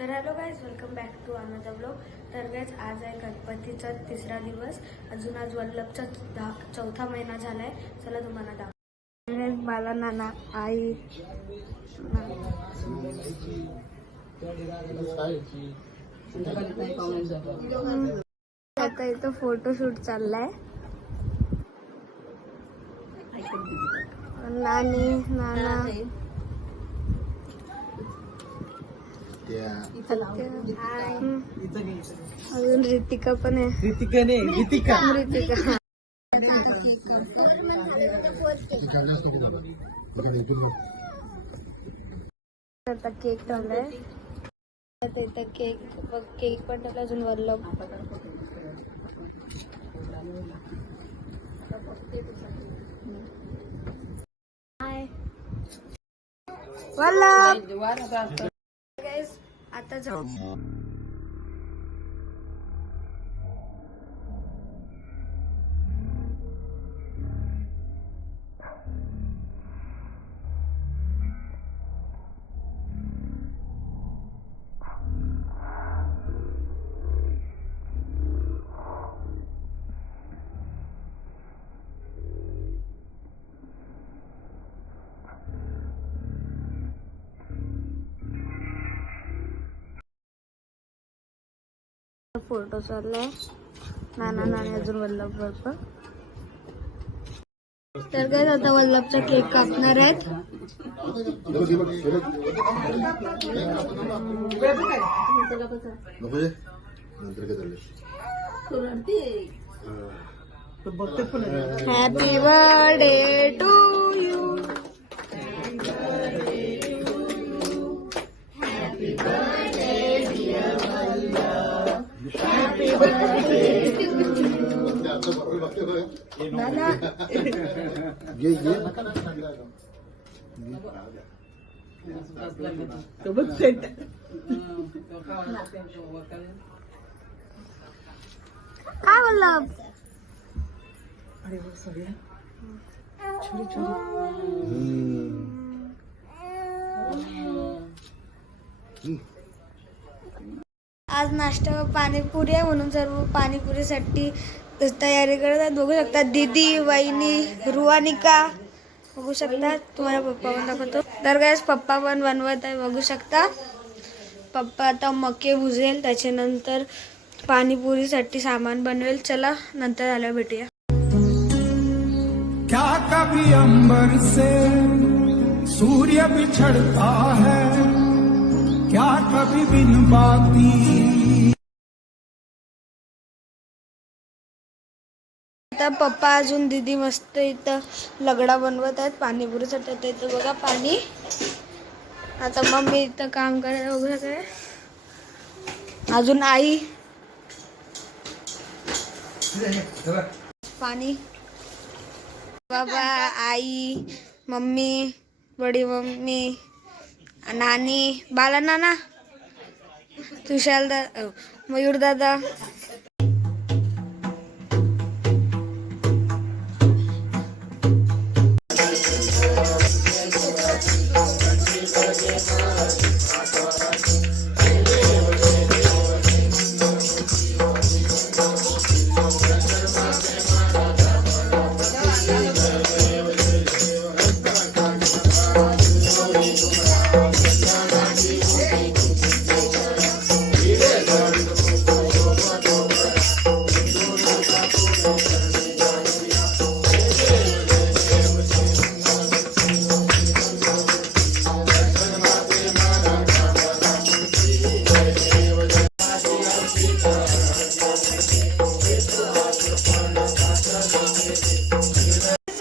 तर hello guys, welcome back to another blog. तर guys, आज आहे गणपतीचा तिसरा दिवस. अजून आज वल्लभचा चौथा महिना झालाय. चला तुम्हाला दाखव. बाला, नाना, आई. आता इथं फोटोशूट चाललाय. नानी, नाना, अजून रितिका पण आहे. रितिका आता केक ठेवलाय. आता इथं केक पण ठेवला. अजून वल्लभ वल्लभ आता जाऊ. फोटो चाललाय. नाना, नानी, अजून वल्लभ बरोबर. तर काय आता वल्लभचा केक कापणार आहेत. Happy birthday to you. Happy birthday dear Vallabh. Happy birthday. नाना ये काय वल्लभ. अरे वो सगळ्या छोरी छोरी. आज नाश्ता पाणीपुरी आहे, म्हणून सर्व पाणीपुरीसाठी तयारी करत आहेत. बघू शकता दीदी, वहिनी, रुवानिका बघू शकता. तुम्हाला पप्पा पण दाखवतो. तर गाइस, पप्पा पण बनवत आहे. बघू शकता पप्पा आता मके भुजेल, त्याच्यानंतर पाणीपुरीसाठी सामान बनवेल. चला नंतर आल्यावर भेटूया. क्या कभी अंबर से सूर्य बिछड़ता है, क्या कभी बिन बाती. आता पप्पा अजून दीदी मस्त इथं लगडा बनवत आहेत पाणीपुरीसाठी. आता इथं बघा पाणी. आता मम्मी इथं काम करायला बघू शकते. अजून आई पाणी. बाबा, आई, मम्मी, बडी मम्मी, नानी, बाला, नाना, तुषाल दादा, मयूर दादा.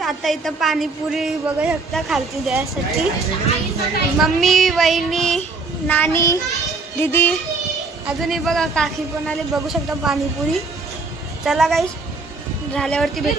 आता इथं पाणीपुरी बघू शकता खालती द्यायसाठी. मम्मी, वहिनी, नानी, दीदी, अजूनही बघा काकी पण आली. बघू शकता पाणीपुरी. चला गाईस, झाल्यावरती भेटू.